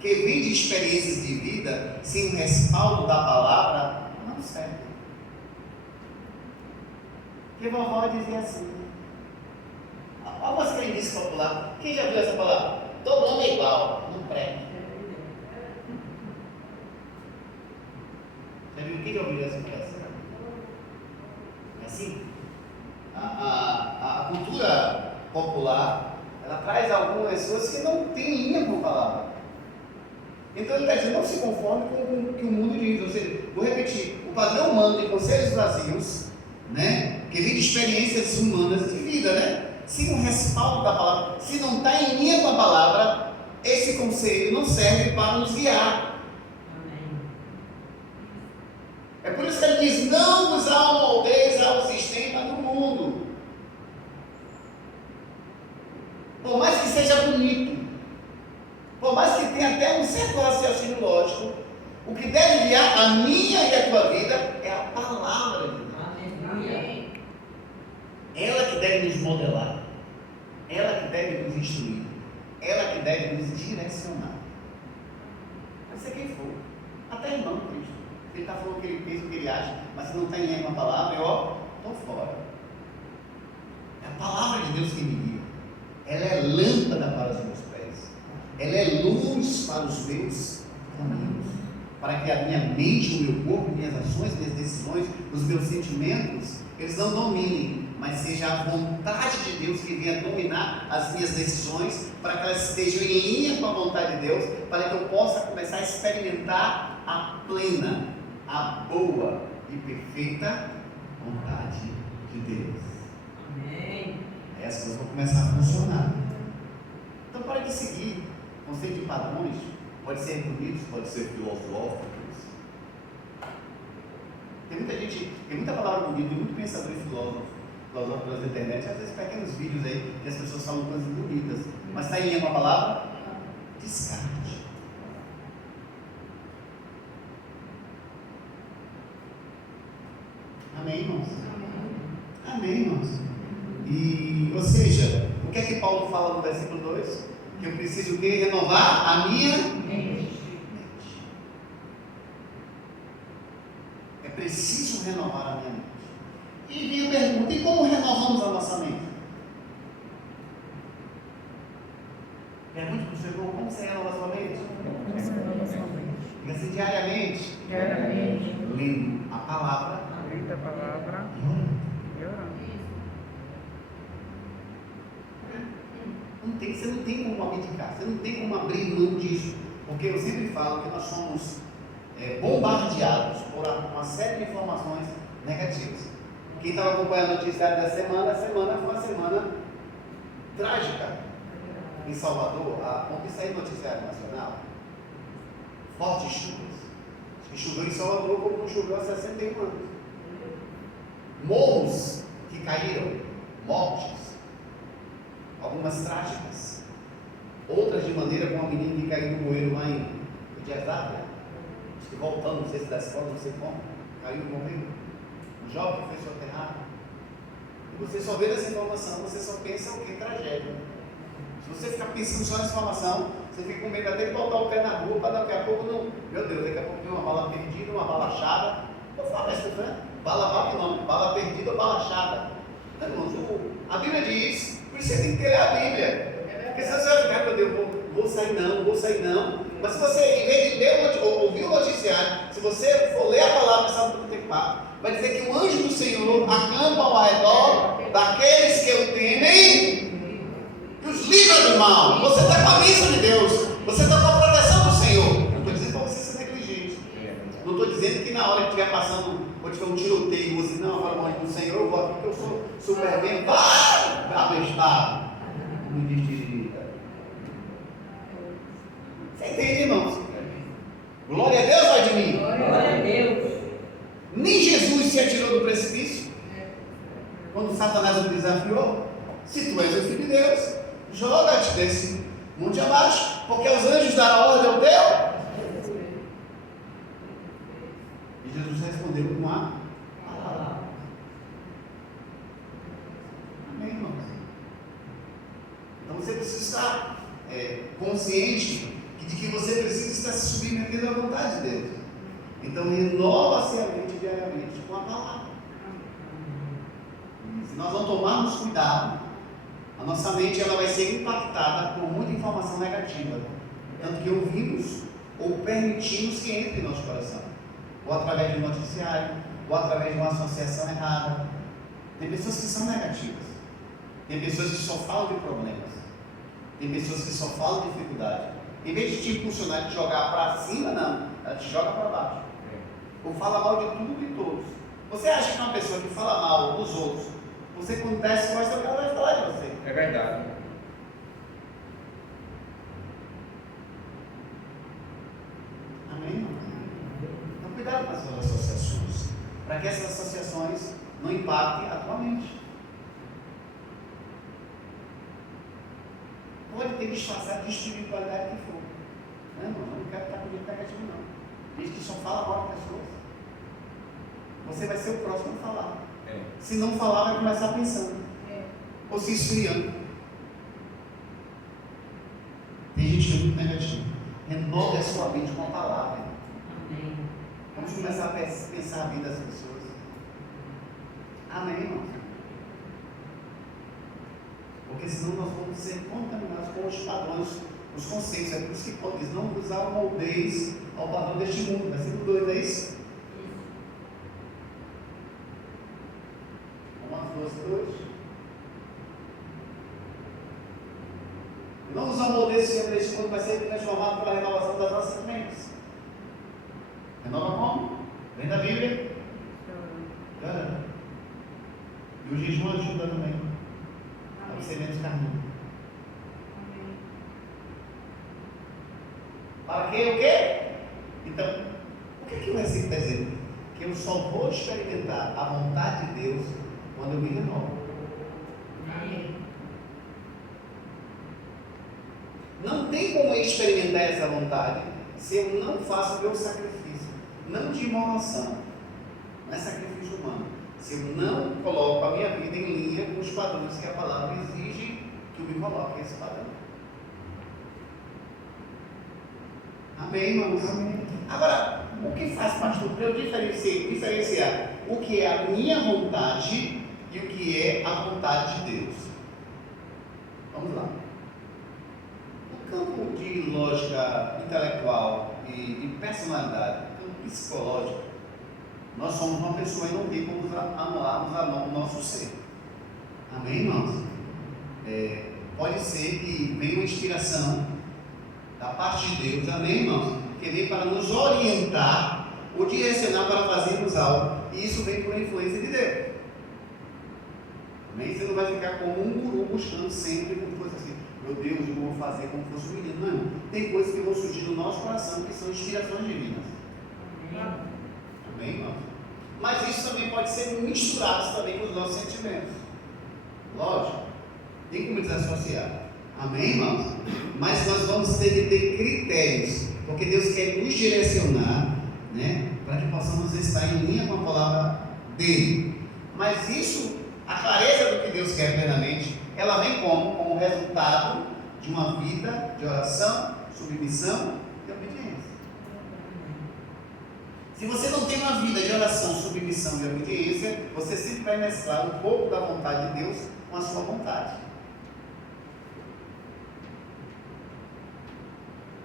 que vem de experiências de vida, sem o respaldo da palavra, não serve. Porque vovó dizia assim, algumas crendices populares, quem já viu essa palavra? Todo mundo é igual, não prega. Já viu? Quem já ouviu essa expressão? É assim? A cultura popular, ela traz algumas pessoas que não têm linha com a palavra. Então ele está dizendo, não se conforme com o que o mundo diz. Ou seja, vou repetir, o padrão humano de conselhos vazios, né, que vem de experiências humanas de vida, né, sem o respaldo da palavra, se não está em linha com a palavra, esse conselho não serve para nos guiar. É por isso que ele diz, não vos amoldeis ao sistema do mundo. seja bonito, por mais que tenha até um certo raciocínio lógico, o que deve guiar a minha e a tua vida é a palavra de Deus. Amém. Ela que deve nos modelar, ela que deve nos instruir, ela que deve nos direcionar. Pode ser quem for, até irmão Cristo. Ele está falando o que ele pensa, o que ele acha, mas se não está em linha com a palavra, eu estou fora. É a palavra de Deus que me guia. Ela é lâmpada para os meus pés, ela é luz para os meus caminhos, para que a minha mente, o meu corpo, minhas ações, minhas decisões, os meus sentimentos, eles não dominem, mas seja a vontade de Deus que venha dominar as minhas decisões, para que elas estejam em linha com a vontade de Deus, para que eu possa começar a experimentar a plena, a boa e perfeita vontade de Deus. Amém. Aí as coisas vão começar a funcionar. Então, para de seguir conceito de padrões, pode ser bonitos, pode ser filosóficos. Tem muita gente, tem muita palavra bonita, tem muito pensador e filósofo pelas internet, às vezes pequenos vídeos aí que as pessoas falam coisas bonitas, mas está em linha com a palavra? Descarte. Amém, irmãos? Amém, irmãos? E, ou seja, o que é que Paulo fala no versículo 2? Que eu preciso o quê? Renovar a minha mente. É preciso renovar a minha mente. E vem a pergunta: e como renovamos a nossa mente? Pergunte para o seu irmão: como você renova a sua mente? Diga assim: diariamente. Lendo a palavra. Lendo a palavra e orando. Você não tem como abdicar, você não tem como abrir mão disso, porque eu sempre falo que nós somos bombardeados por uma série de informações negativas. Quem estava acompanhando o noticiário da semana, a semana foi uma semana trágica em Salvador. Ontem saiu o noticiário nacional, fortes chuvas. Acho que choveu em Salvador como não choveu há 61 anos. Morros que caíram, mortes, algumas trágicas, outras de maneira como a menina que caiu no bueiro lá em Diasábia, acho que voltando, não sei se da escola, não sei como, caiu e morreu. Um jovem que foi soterrado. E você só vê essa informação, você só pensa o que? Tragédia. Se você ficar pensando só nessa informação, você fica com medo até de botar o pé na rua, para daqui a pouco não. Meu Deus, daqui a pouco tem uma bala perdida, uma bala achada. Eu falo, bala não, bala perdida ou bala achada. Irmãos, a Bíblia diz, por isso você tem que ler a Bíblia. Porque se você vai ficar, meu Deus, vou sair não. Mas se você, em vez de ler ou ouvir o noticiário, se você for ler a palavra, sabe do que tem que falar, vai dizer que o anjo do Senhor acampa ao redor daqueles que o temem, que os livra do mal. Você está com a bênção de Deus, você está com a proteção do Senhor. Não estou dizendo para você ser negligente, não estou dizendo que na hora que estiver passando, ou tiver um tiroteio, você não, agora mãe do Senhor, eu vou aqui porque eu sou super bem, vai, abestado. Me desdiga. Você entende, irmãos? Glória a Deus, vai de mim. Glória a Deus. Nem Jesus se atirou do precipício. Quando Satanás o desafiou: se tu és o filho de Deus, joga-te desse monte abaixo, porque os anjos darão ordem ao teu. E Jesus respondeu com uma palavra. Amém, irmãos? Então você precisa estar consciente de que você precisa estar se submetendo à vontade de Deus. Então renova-se a mente diariamente com a palavra. Se nós não tomarmos cuidado, a nossa mente ela vai ser impactada por muita informação negativa, tanto que ouvimos ou permitimos que entre em nosso coração, ou através de um noticiário, ou através de uma associação errada. Tem pessoas que são negativas, tem pessoas que só falam de problemas, tem pessoas que só falam de dificuldade. Em vez de te impulsionar e te jogar para cima, não, ela te joga para baixo, ou fala mal de tudo e todos. Você acha que uma pessoa que fala mal dos outros, você quando dá as costas, ela vai falar de você? É verdade. Amém? Então cuidado com as suas associações, para que essas associações não impactem a tua mente. Pode ter disfarçado de espiritualidade que for. Não, irmão, eu não quero estar com gente negativa, não. Gente que só fala mal de pessoas. Você vai ser o próximo a falar. Se não falar, vai começar pensando. Ou se esfriando. Tem gente que é muito negativa. Renove a sua mente com a palavra. Amém. Vamos começar a pensar a vida das pessoas. Amém, irmão? Porque senão nós vamos ser contaminados com os padrões, os conceitos. É por isso que Paulo diz: não vos amoldeis ao padrão deste mundo. Versículo 2, é isso? Romanos 12:2. Não vos amoldeis deste mundo, vai ser transformado pela renovação das nossas mentes. Renova como? Vem da Bíblia. Cara. E o jejum ajuda também. Para você menos carnudo. Para que o quê? Então, o que o versículo está dizendo? Que eu só vou experimentar a vontade de Deus quando eu me renovo. Não tem como eu experimentar essa vontade se eu não faço o meu sacrifício, não de imolação, não é sacrifício humano. Se eu não coloco a minha vida em linha com os padrões que a palavra exige que eu me coloque esse padrão. Amém, irmãos? Amém. Agora, o que faz, pastor, para eu diferenciar o que é a minha vontade e o que é a vontade de Deus? Vamos lá. No campo de lógica intelectual e personalidade, no campo psicológico, nós somos uma pessoa e não tem como anularmos o nosso ser. Amém, irmãos? Pode ser que venha uma inspiração da parte de Deus, amém, irmãos? Que vem para nos orientar ou direcionar para fazermos algo. E isso vem por influência de Deus. Amém? Você não vai ficar como um guru buscando sempre como fosse assim: meu Deus, eu vou fazer como fosse um menino. Não. Tem coisas que vão surgir no nosso coração que são inspirações divinas. Amém, irmãos? Mas isso também pode ser misturado também com os nossos sentimentos. Lógico. Tem como desassociar. Amém, irmãos? Mas nós vamos ter que ter critérios, porque Deus quer nos direcionar, né, para que possamos estar em linha com a palavra dele. Mas isso, a clareza do que Deus quer plenamente, ela vem como resultado de uma vida de oração, submissão e obediência. Se você não tem uma vida de oração, submissão e obediência, você sempre vai mesclar um pouco da vontade de Deus com a sua vontade.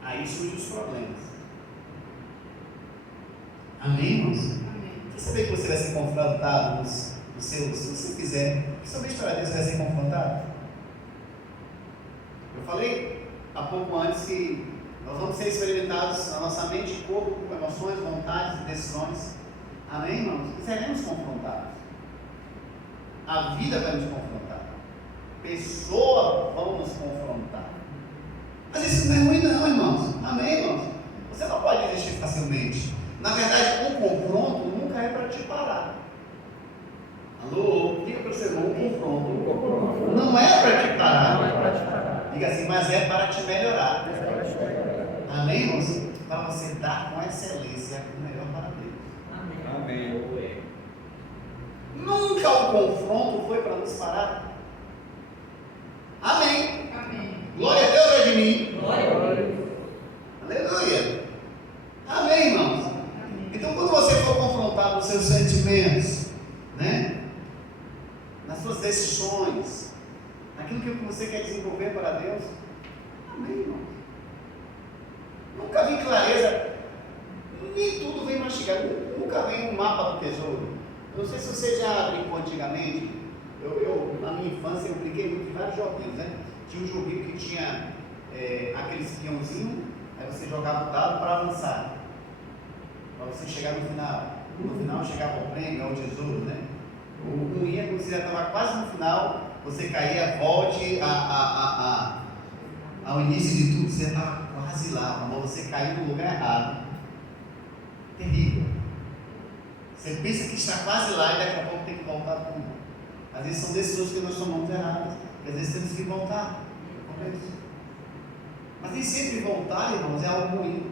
Aí surgem os problemas. Amém, irmãos? Amém. Você sabia que você vai ser confrontado se você quiser, principalmente para Deus, você vai ser confrontado? Eu falei há pouco antes que nós vamos ser experimentados na nossa mente e corpo com emoções, vontades e decisões. Amém, irmãos? E seremos confrontados. A vida vai nos confrontar. Pessoas vão nos confrontar. Mas isso não é ruim não, irmãos. Amém, irmãos? Você não pode desistir facilmente. Na verdade, um confronto nunca é para te parar. Alô? Diga para o seu irmão: um confronto não é para te parar. Diga assim: mas é para te melhorar. Amém, irmãos? Para você dar com excelência o melhor para Deus. Amém. Nunca o confronto foi para nos parar. Amém. Glória a Deus, é de mim. Glória a Deus. Aleluia. Amém, irmãos? Amém. Então, quando você for confrontado nos seus sentimentos, né, nas suas decisões, naquilo que você quer desenvolver para Deus, amém, irmãos? Nunca vi clareza, nem tudo vem mastigado, nunca vem um mapa do tesouro. Eu não sei se você já brincou antigamente. Na minha infância, eu brinquei muito de vários joguinhos, né? Tinha um joguinho que tinha aqueles peãozinhos, aí você jogava o dado para avançar, para você chegar no final. No final chegava ao prêmio, ao tesouro, né? O ruim é quando você já estava quase no final, você caía, volte ao início de tudo, você estava quase lá, mas você caiu no lugar errado. Terrível. Você pensa que está quase lá e daqui a pouco tem que voltar tudo. Às vezes são decisões que nós tomamos erradas, e às vezes temos que voltar. Mas nem sempre voltar, irmãos, é algo ruim.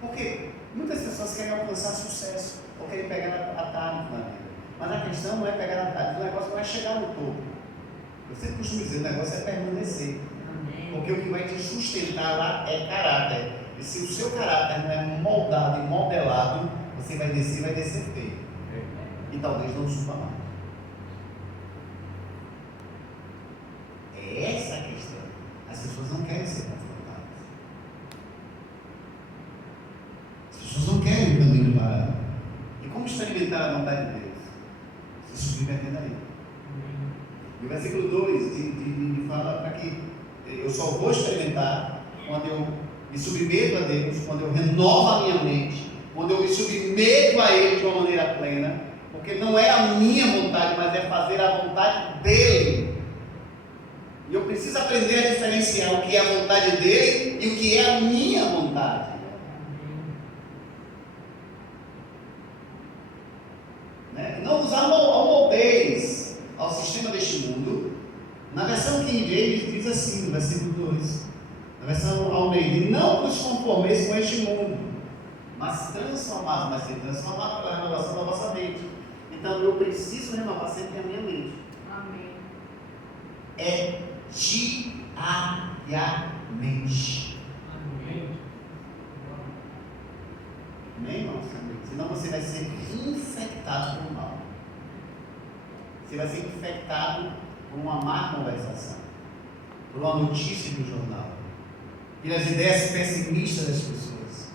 Porque muitas pessoas querem alcançar sucesso, ou querem pegar atalhos na vida. Mas a questão não é pegar atalhos, o negócio não é chegar no topo. Eu sempre costumo dizer, o negócio é permanecer. Porque o que vai te sustentar lá é caráter. E se o seu caráter não é moldado e modelado, você vai descer feio. E talvez não suba mais. É essa a questão. As pessoas não querem ser confrontadas. As pessoas não querem o caminho parado. E como experimentar a vontade de Deus? Se submetendo a Ele. E o versículo 2 me fala para que eu só vou experimentar quando eu me submeto a Deus, quando eu renovo a minha mente, quando eu me submeto a Ele de uma maneira plena, porque não é a minha vontade, mas é fazer a vontade dEle. E eu preciso aprender a diferenciar o que é a vontade dEle e o que é a minha vontade. Né? Não usar moldez ao sistema deste mundo. Na versão King James diz assim, no versículo 2, na versão Almeida: não nos conformeis com este mundo, mas ser transformado pela renovação da vossa mente. Então eu preciso renovar sempre a minha mente. Amém. É diariamente. Amém. Amém, irmãos? Senão você vai ser infectado por mal. Você vai ser infectado por uma má conversação, por uma notícia do jornal, pelas ideias pessimistas das pessoas.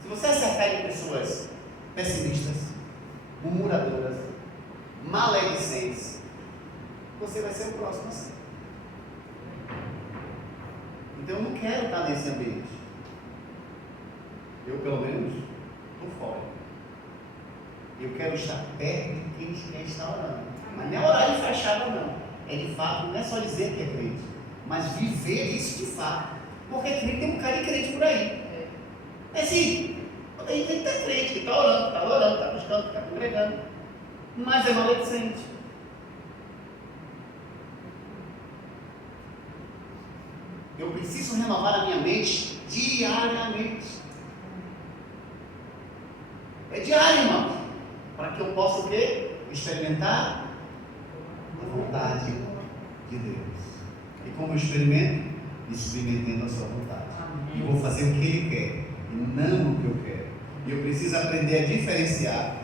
Se você acertar em pessoas pessimistas, murmuradoras, maledicentes, você vai ser o próximo a ser. Então eu não quero estar nesse ambiente. Eu, pelo menos, estou fora. Eu quero estar perto de quem está orando. Mas não é orar de fachada, não. É de fato, não é só dizer que é crente, mas viver isso de fato. Porque crente tem um cara de crente por aí. É sim. Tem gente que é crente, que está orando, está buscando, está congregando. Mas é maledicente. Eu preciso renovar a minha mente diariamente. É diário, irmão. Para que eu possa o quê? Experimentar a vontade de Deus. E como eu experimento? Me submetendo à sua vontade. E vou fazer o que Ele quer e não o que eu quero. E eu preciso aprender a diferenciar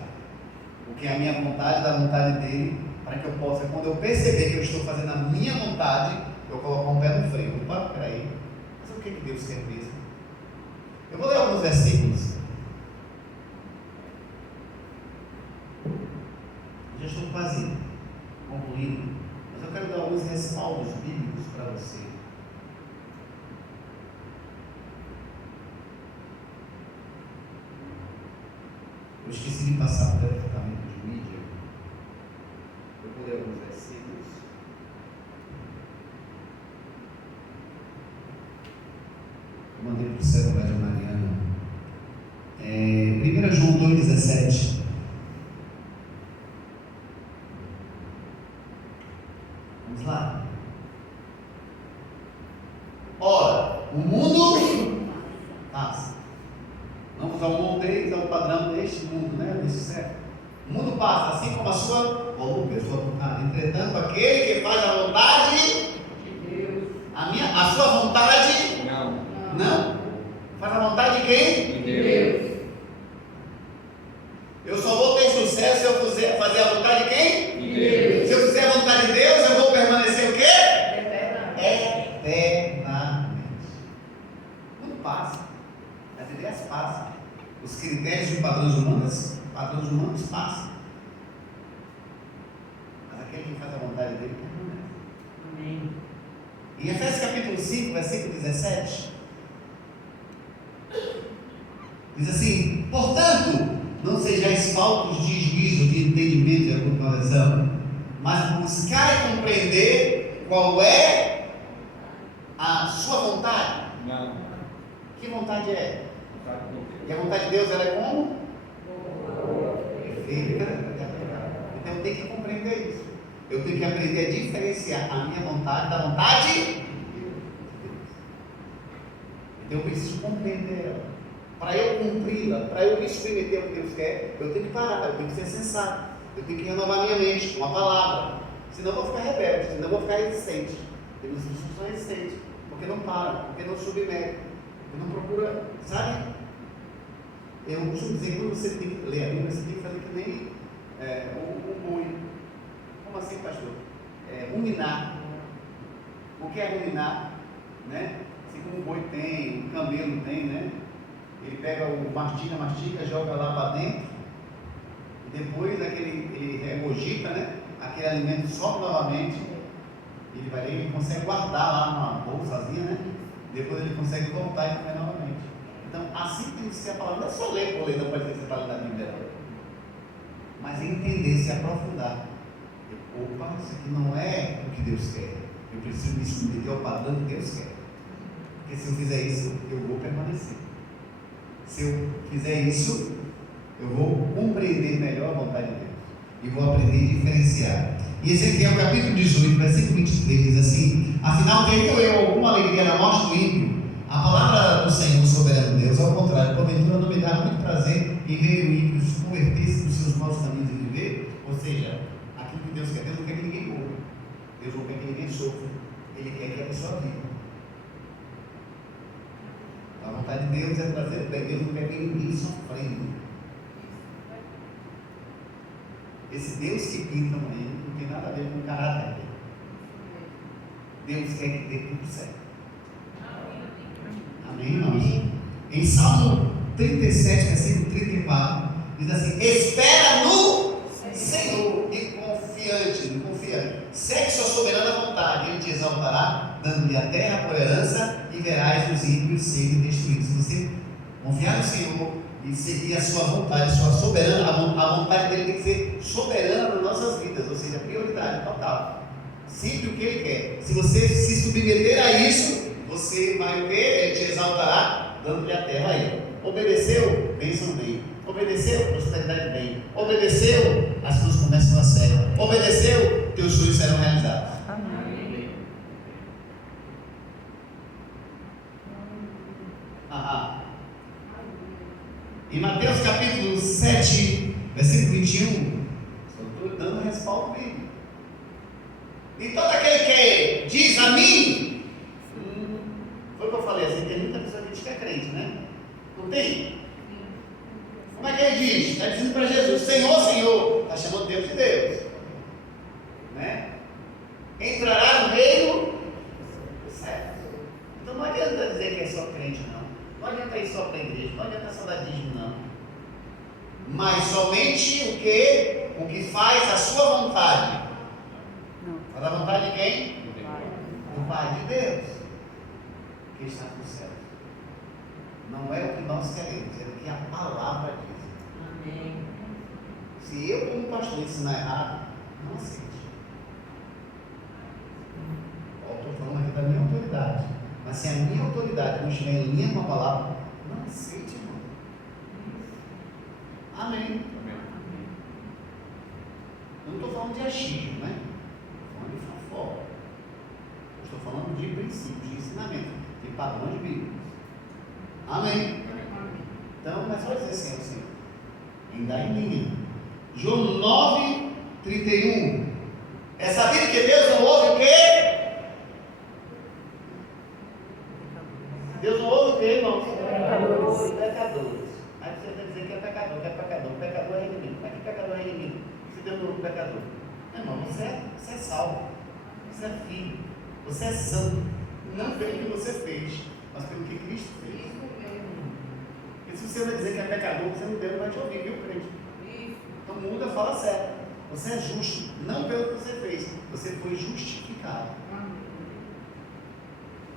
o que é a minha vontade da vontade dEle, para que eu possa, quando eu perceber que eu estou fazendo a minha vontade, eu colocar um pé no freio. Opa, peraí. Mas o que Deus quer mesmo? Eu vou ler alguns versículos. Já estou quase concluindo, mas eu quero dar alguns respaldos bíblicos para você. Eu esqueci de passar pelo departamento de mídia. Eu vou ler alguns versículos. Eu mandei para o celular de Mariana. 1 João 2,17. Vamos lá. Ora, o mundo passa. Não usar o moldez, é o padrão deste mundo, né? Desse século. O mundo passa, assim como a sua volúpia, a sua vontade. Entretanto, aquele que faz a vontade de Deus, a sua vontade, não. Faz a vontade de quem? De Deus. Eu só vou ter sucesso se eu fazer a vontade de quem? De Deus. Se eu fizer a vontade de Deus, eu vou permanecer o quê? Eternamente. Tudo passa. As ideias passam. Os critérios de padrões humanos passam. Mas aquele que faz a vontade dele permanece. Amém. Em Efésios capítulo 5, versículo 17, diz assim: portanto, não sejais faltos de juízo, de entendimento e de compreensão, mas buscai compreender qual é a sua vontade. Não. Que vontade é? E a vontade de Deus, ela é como? Perfeita. Então eu tenho que compreender isso. Eu tenho que aprender a diferenciar a minha vontade da vontade de Deus. Eu preciso compreender ela. Para eu cumpri-la, para eu me submeter ao que Deus quer, eu tenho que parar, eu tenho que ser sensato, eu tenho que renovar minha mente com a palavra. Senão eu vou ficar rebelde, senão eu vou ficar resistente. Tem muitas pessoas que são resistentes, porque não param, porque não submetem, porque não procuram, sabe? Eu costumo dizer que quando você tem que ler a Bíblia, você tem que fazer que nem um boi. Como assim, pastor? Ruminar. O que é ruminar? Né? Assim como o boi tem, o camelo tem, né? Ele pega o mastiga, joga lá para dentro, e depois ele regurgita, né? Aquele alimento sobe novamente, ele consegue guardar lá numa bolsazinha, né? Depois ele consegue voltar e comer novamente. Então, assim tem que ser a palavra. Não é só ler por ler, não pode ser que você fale da Bíblia, mas entender, se aprofundar. Opa, isso aqui não é o que Deus quer. Eu preciso me submeter ao padrão que Deus quer. Porque se eu fizer isso, eu vou permanecer. Se eu fizer isso, eu vou compreender melhor a vontade de Deus. E vou aprender a diferenciar. E Ezequiel capítulo 18, versículo 23 diz assim: afinal, tenho eu alguma alegria na morte do ímpio? A palavra do Senhor, soberano Deus, ao contrário, porventura não me dá muito prazer em ver o ímpio se converter-se dos seus maus caminhos e viver. Ou seja, aquilo que Deus quer, Deus não quer que ninguém morra, Deus não quer que ninguém sofra, Ele quer que a pessoa viva. A vontade de Deus é trazer o bem, Deus não quer que ninguém sofrendo. Esse Deus que pintam aí não tem nada a ver com o caráter dele. Deus quer que dê tudo certo. Amém, irmãos? Em Salmo 37, versículo 34, diz assim: espera no Senhor e confiante. Segue sua soberana vontade, Ele te exaltará, dando-lhe a terra por herança, e verás os ímpios serem destruídos. Se você confiar no Senhor e seguir a sua vontade, sua soberana, a vontade dele tem que ser soberana nas nossas vidas, ou seja, prioridade total. Sempre o que Ele quer. Se você se submeter a isso, você vai ver, Ele te exaltará, dando-lhe a terra a Ele. Obedeceu? Bênção vem. Obedeceu? Prosperidade vem. Obedeceu? As coisas começam a sério. Obedeceu? Teus sonhos serão realizados. Amém. Aham. Em Mateus capítulo 7, versículo 21, só estou dando respaldo bíblico. E todo aquele que diz a mim, foi o que eu falei assim, tem muita pessoa que diz que é crente, né? Não tem? Como é que ele diz? Está dizendo para Jesus: Senhor, Senhor, está chamando Deus de Deus, né? Entrará no reino do céu. Então não adianta dizer que é só crente, não. Não adianta ir só para a igreja, não adianta só dar dízimo, não. Mas somente o que faz a sua vontade. Faz a vontade de quem? Do Pai de Deus, que está no céu. Não é o que nós queremos, é o que a palavra diz. Amém. Se eu, como pastor, ensinar errado, não aceite. Estou falando aqui da minha autoridade. Mas se a minha autoridade não estiver em linha com a palavra, não aceite, irmão. Amém. Eu não estou falando de achismo, né? Estou falando de fofoca. Estou falando de princípios, de ensinamento, de padrões bíblicos. Amém. Então, mas só dizer assim, Senhor, ainda em linha. João 9, 31. É sabido que Deus não ouve o quê? Deus não ouve o quê, irmãos? Pecadores. Aí você vai dizer que é pecador, que é pecador. Pecador é inimigo. Como é que pecador é inimigo? Se Deus não ouve o pecador. Meu irmão, você é salvo. Você é filho. Você é santo. Não pelo que você fez, mas pelo que Cristo fez. E se você vai dizer que é pecador, você não vai te ouvir, viu, crente? Então muda, fala certo. Você é justo, não pelo que você fez, você foi justificado.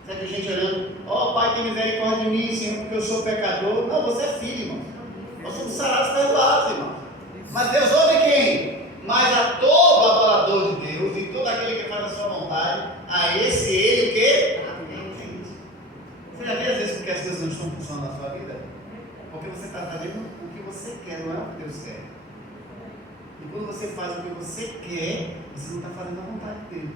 Você tem gente olhando: ó, Pai, tem misericórdia de mim, Senhor, porque eu sou pecador. Não, você é filho, irmão. Nós somos sarados perdoados, irmão. Mas Deus ouve quem? Mas a todo adorador de Deus e todo aquele que faz a sua vontade, a esse Ele o quê? Atende. Você já vê às vezes porque as coisas não estão funcionando na sua vida? Porque você está fazendo o que você quer, não é o que Deus quer. E quando você faz o que você quer, você não está fazendo a vontade dele.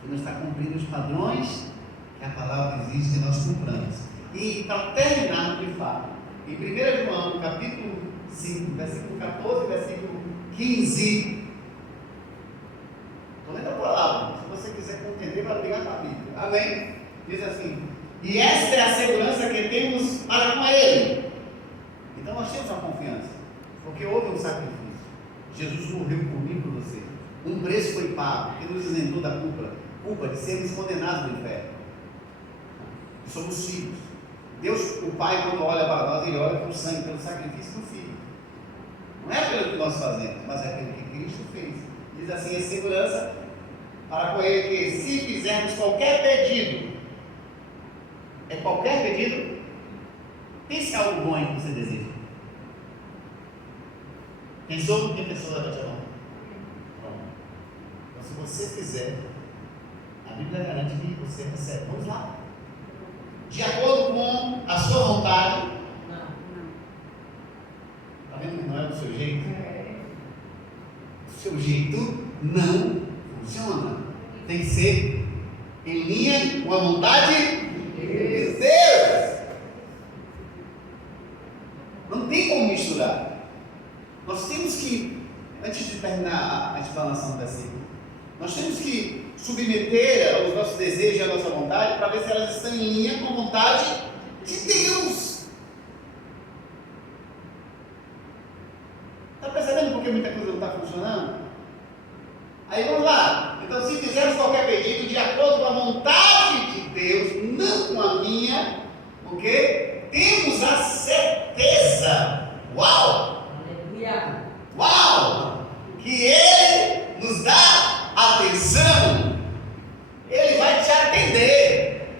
Você não está cumprindo os padrões que a palavra existe e nós cumpramos. E para terminar de fato, em 1 João, capítulo 5, versículo 14, versículo 15, estou lendo a palavra, se você quiser entender, vai ligar para a Bíblia. Amém? Diz assim: e esta é a segurança que temos para com Ele. Então nós temos a confiança, porque houve um sacrifício. Jesus morreu por mim e por você. Um preço foi pago, que nos isentou da culpa de sermos condenados no inferno. E somos filhos. Deus, o Pai, quando olha para nós, Ele olha pelo sangue, pelo sacrifício do Filho. Não é pelo que nós fazemos, mas é pelo que Cristo fez. Diz assim: a segurança para com Ele, que se fizermos qualquer pedido, é qualquer pedido, pense algo bom aí que você deseja. Pensou? Quem pensou? Levante a mão. Então, se você fizer, a Bíblia garante que você recebe. Vamos lá. De acordo com a sua vontade. Não. Está vendo que não é do seu jeito? Do seu jeito não funciona. Tem que ser em linha com a vontade de Deus. Não tem como misturar. Nós temos que, antes de terminar a explanação do versículo, nós temos que submeter os nossos desejos e a nossa vontade para ver se elas estão em linha com a vontade de Deus. Está percebendo por que muita coisa não está funcionando? Aí vamos lá. Então, se fizermos qualquer pedido de acordo com a vontade de Deus, não com a minha, ok? Temos a certeza, uau! Aleluia. Uau! Que Ele nos dá atenção. Ele vai te atender.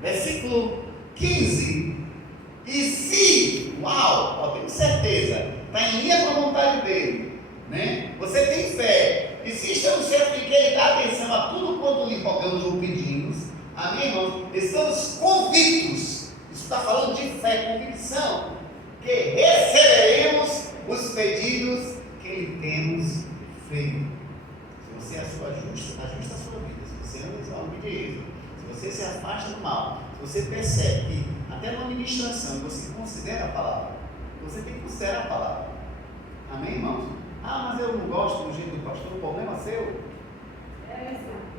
Versículo 15. E se, uau, ó, tenho certeza, está em linha com a vontade dele, né? Você tem fé. E se estamos certos de que Ele dá atenção a tudo quanto lhe rogamos ou pedimos, amém, irmãos? Estamos convictos. Isso está falando de fé, convicção, que receberemos os pedidos que lhe temos feito. Se você ajusta a sua vida, se você anda em nome de Jesus, se você se afasta do mal, se você percebe que até na administração você considera a palavra, você tem que considerar a palavra. Amém, irmãos? Ah, mas eu não gosto do jeito do pastor, o problema é seu.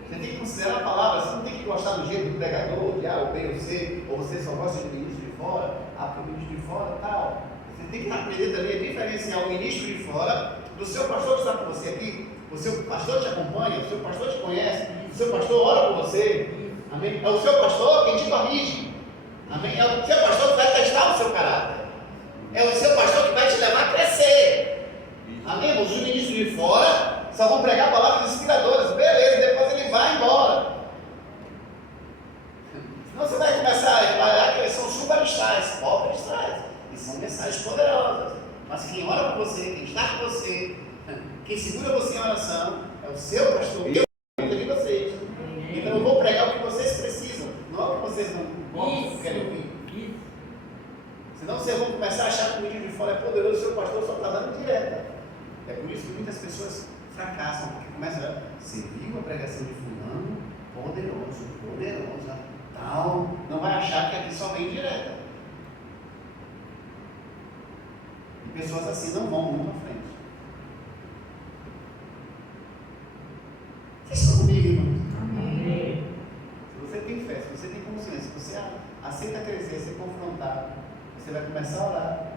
Você tem que considerar a palavra, você não tem que gostar do jeito do pregador, de A ou B ou C, ou você só gosta de ministro de fora, porque o ministro de fora tal. Você tem que aprender também a diferenciar o ministro de fora do seu pastor que está com você aqui. O seu pastor te acompanha, o seu pastor te conhece, o seu pastor ora por você. Amém? É o seu pastor quem te corrige. Amém? É o seu pastor que vai testar o seu caráter. É o seu pastor que vai te levar a crescer. Amém? Os ministros de fora só vão pregar palavras inspiradoras. Beleza, depois ele vai embora. Senão você vai começar a reparar que eles são superstars, popstars. E são mensagens poderosas. Mas quem ora por você, quem está com você, quem segura você em oração, é o seu pastor. Eu cuido de vocês. Então eu vou pregar o que vocês precisam, não é o que vocês não querem ouvir. Senão vocês vão começar a achar que o ministro de fora é poderoso, o seu pastor só está dando direta. É por isso que muitas pessoas fracassam, porque começam a você viu a pregação de fulano, poderosa, tal, não vai achar que aqui só vem direta. E pessoas assim não vão muito à frente. Vocês estão comigo, irmãos? Amém. Se você tem fé, se você tem consciência, se você aceita crescer, ser confrontado, você vai começar a orar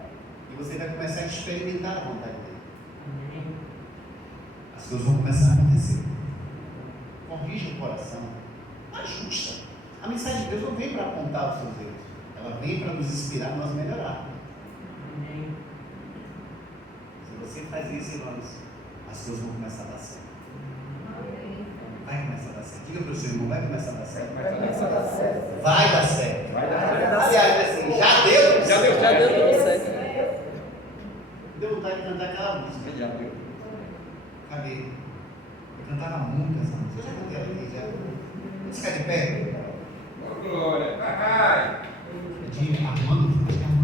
e você vai começar a experimentar a vontade dele. Amém. As coisas vão começar a acontecer. Corrija o coração, ajusta. A mensagem de Deus não vem para apontar os seus erros, ela vem para nos inspirar a nós melhorar. Amém. Se você faz isso, irmãos, as coisas vão começar a dar certo. Vai começar a dar certo. Diga para o seu irmão, vai começar a dar certo. Vai começar a dar certo. Vai dar certo. Vai dar certo. Aliás, assim, já deu. Já deu tudo certo. Deu vontade de cantar aquela música. Já deu. Cadê? Eu cantava muito essa música. Eu já cantei ela aqui, já. Vamos ficar de pé? Glória. Vai. De Armando.